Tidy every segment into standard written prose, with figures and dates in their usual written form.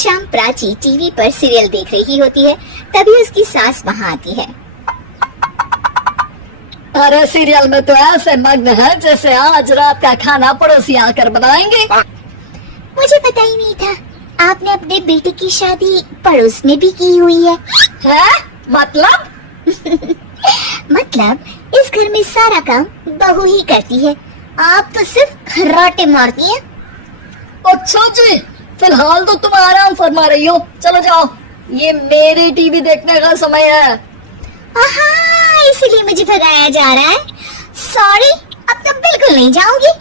शाम प्राची टीवी पर सीरियल देख रही होती है, तभी उसकी सास वहाँ आती है। अरे सीरियल में तो ऐसे मग्न है जैसे आज रात का खाना पड़ोसी आकर बनाएंगे। मुझे पता ही नहीं था आपने अपने बेटे की शादी पड़ोस में भी की हुई है। मतलब? मतलब इस घर में सारा काम बहू ही करती है, आप तो सिर्फ खर्राटे मारती हैं। अच्छा जी, फिलहाल तो तुम आराम फरमा रही हो, चलो जाओ, ये मेरी टीवी देखने का समय है। इसलिए मुझे भगाया जा रहा है। सॉरी, अब तो बिल्कुल नहीं जाऊंगी।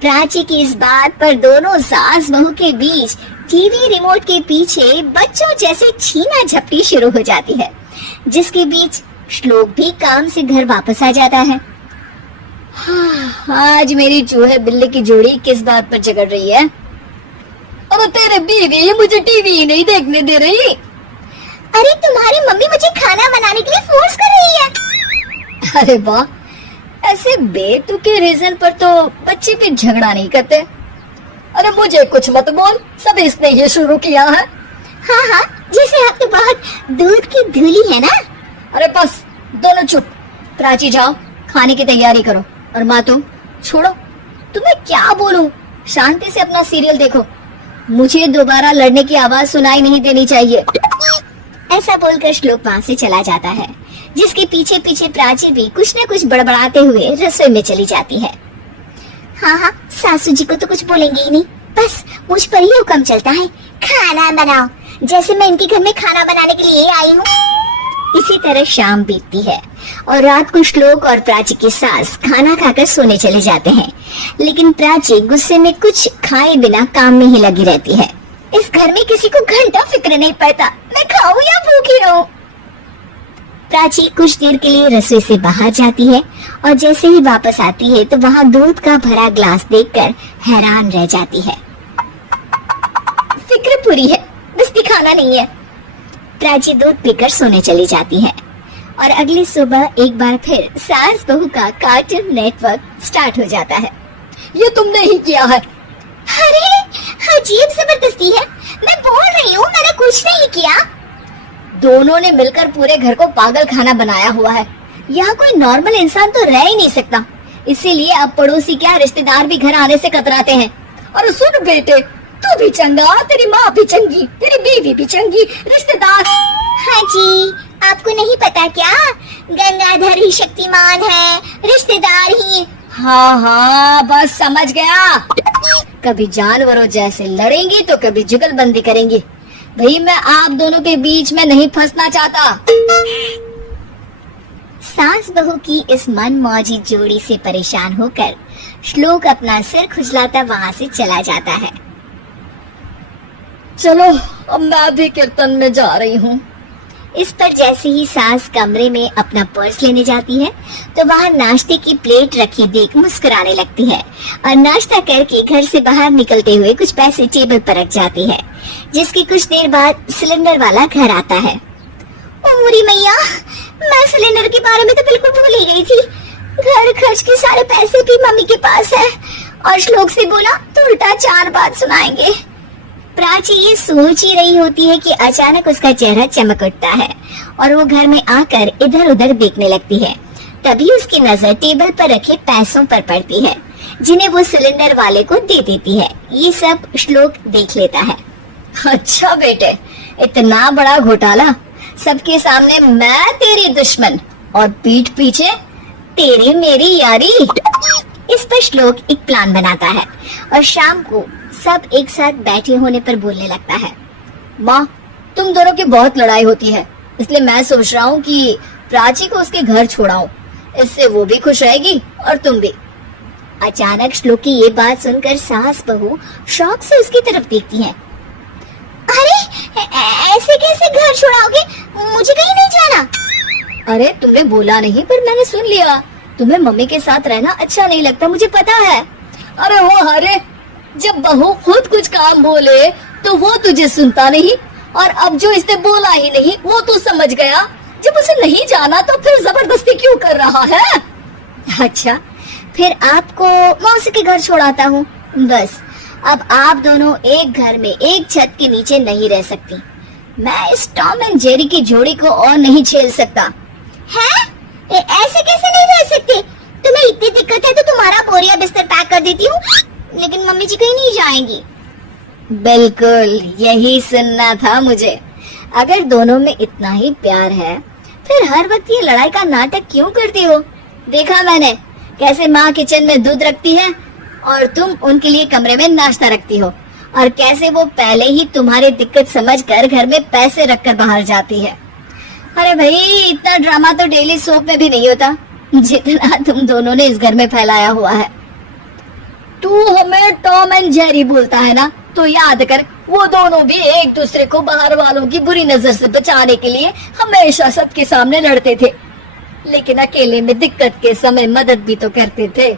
प्राची की इस बात पर दोनों सास बहू के बीच टीवी रिमोट के पीछे बच्चों जैसे छीना झपटी शुरू हो जाती है, जिसके बीच श्लोक भी काम से घर वापस आ जाता है। आज मेरी चूहे बिल्ली की जोड़ी किस बात पर झगड़ रही है? अरे तेरे बीवी मुझे टीवी ही नहीं देखने दे रही। अरे तुम्हारी मम्मी मुझे खाना बनाने के लिए फोर्स कर रही है। अरे वाह, ऐसे बेतुके रीजन पर तो बच्चे भी झगड़ा नहीं करते। अरे मुझे कुछ मत बोल, सब इसने ये शुरू किया है। हाँ, जैसे आप तो बहुत दूध की धूली है ना। अरे बस, दोनों चुप। प्राची जाओ, खाने की तैयारी करो। और माँ तुम छोड़ो, तुम्हें क्या बोलूं, शांति से अपना सीरियल देखो, मुझे दोबारा लड़ने की आवाज सुनाई नहीं देनी चाहिए। ऐसा बोलकर श्लोक वहाँ से चला जाता है, जिसके पीछे पीछे प्राची भी कुछ न कुछ बड़बड़ाते हुए रसोई में चली जाती है। हाँ, सासू जी को तो कुछ बोलेंगे ही नहीं, बस मुझ पर ही हुक्म चलता है, खाना बनाओ, जैसे मैं इनके घर में खाना बनाने के लिए आई हूँ। इसी तरह शाम बीतती है और रात को श्लोक और प्राची की सास खाना खाकर सोने चले जाते हैं, लेकिन प्राची गुस्से में कुछ खाए बिना काम में ही लगी रहती है। इस घर में किसी को घंटा फिक्र नहीं पड़ता, मैं खाऊं या भूखी रहूं। प्राची कुछ देर के लिए रसोई से बाहर जाती है और जैसे ही वापस आती है तो वहाँ दूध का भरा ग्लास देखकर हैरान रह जाती है। फिक्र पूरी है, बस दिखाना नहीं है। प्राची दूध पीकर सोने चली जाती है और अगली सुबह एक बार फिर सास बहू का कार्टून नेटवर्क स्टार्ट हो जाता है। ये तुमने ही किया है। अरे अजीब जबरदस्ती है, मैं बोल रही हूँ मैंने कुछ नहीं किया। दोनों ने मिलकर पूरे घर को पागल खाना बनाया हुआ है। यहाँ कोई नॉर्मल इंसान तो रह ही नहीं सकता, इसीलिए अब पड़ोसी क्या रिश्तेदार भी घर आने से कतराते हैं। और सुन बेटे, तू भी चंगा, तेरी माँ भी चंगी, तेरी बीवी भी चंगी, रिश्तेदार। हाँ जी, आपको नहीं पता क्या, गंगाधर ही शक्तिमान है, रिश्तेदार ही। हाँ, बस समझ गया। कभी जानवरों जैसे लड़ेंगी तो कभी जुगलबंदी करेंगी। भाई मैं आप दोनों के बीच में नहीं फंसना चाहता। सास बहू की इस मनमौजी जोड़ी से परेशान होकर श्लोक अपना सिर खुजलाता वहाँ से चला जाता है। चलो अब मैं भी कीर्तन में जा रही हूँ। इस पर जैसे ही सास कमरे में अपना पर्स लेने जाती है तो वहाँ नाश्ते की प्लेट रखी देख मुस्कुराने लगती है और नाश्ता करके घर से बाहर निकलते हुए कुछ पैसे टेबल पर रख जाती है, जिसकी कुछ देर बाद सिलेंडर वाला घर आता है। ओ मोरी मैया, मैं सिलेंडर के बारे में तो बिल्कुल भूल ही गई थी। घर खर्च के सारे पैसे भी मम्मी के पास है और श्लोक से बोला तो उल्टा 4 बात सुनाएंगे। प्राची ये सोच ही रही होती है कि अचानक उसका चेहरा चमक उठता है और वो घर में आकर इधर उधर देखने लगती है। तभी उसकी नजर टेबल पर रखे पैसों पर पड़ती है, जिन्हें वो सिलेंडर वाले को दे देती है। ये सब श्लोक देख लेता है। अच्छा बेटे, इतना बड़ा घोटाला, सबके सामने मैं तेरी दुश्मन और पीठ पीछे तेरी मेरी यारी। इस पर श्लोक एक प्लान बनाता है और शाम को सब एक साथ बैठे होने पर बोलने लगता है। माँ, तुम दोनों की बहुत लड़ाई होती है, इसलिए मैं सोच रहा हूँ कि प्राची को उसके घर छोड़ाऊं, इससे वो भी खुश रहेगी और तुम भी। अचानक श्लोक की ये बात सुनकर सास बहू शौक से उसकी तरफ देखती हैं। अरे ऐसे कैसे घर छोड़ाओगे, मुझे कहीं नहीं जाना। अरे तुमने बोला नहीं पर मैंने सुन लिया, तुम्हें मम्मी के साथ रहना अच्छा नहीं लगता, मुझे पता है। अरे वो अरे जब बहू खुद कुछ काम बोले तो वो तुझे सुनता नहीं, और अब जो इसने बोला ही नहीं वो तू समझ गया। जब उसे नहीं जाना तो फिर जबरदस्ती क्यों कर रहा है? अच्छा, फिर आपको मौसी के घर छोड़ाता हूँ, बस अब आप दोनों एक घर में एक छत के नीचे नहीं रह सकती। मैं इस टॉम एंड जेरी की जोड़ी को और नहीं झेल सकता। हैं? ऐसे कैसे नहीं रह सकते? तुम्हें इतनी दिक्कत है तो तुम्हारा बोरिया बिस्तर पैक कर देती हूँ, लेकिन मम्मी जी कहीं नहीं जाएंगी। बिल्कुल यही सुनना था मुझे। अगर दोनों में इतना ही प्यार है फिर हर वक्त ये लड़ाई का नाटक क्यों करती हो? देखा मैंने कैसे माँ किचन में दूध रखती है और तुम उनके लिए कमरे में नाश्ता रखती हो, और कैसे वो पहले ही तुम्हारी दिक्कत समझकर घर में पैसे रखकर बाहर जाती है। अरे भाई, इतना ड्रामा तो डेली सोप में भी नहीं होता जितना तुम दोनों ने इस घर में फैलाया हुआ है। तू हमें टॉम एंड जेरी बोलता है ना, तो याद कर वो दोनों भी एक दूसरे को बाहर वालों की बुरी नजर से बचाने के लिए हमेशा सबके सामने लड़ते थे, लेकिन अकेले में दिक्कत के समय मदद भी तो करते थे।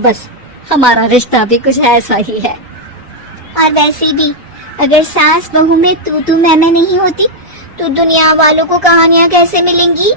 बस हमारा रिश्ता भी कुछ ऐसा ही है। और वैसे भी अगर सास बहू में तू मैं नहीं होती तो दुनिया वालों को कहानियां कैसे मिलेंगी?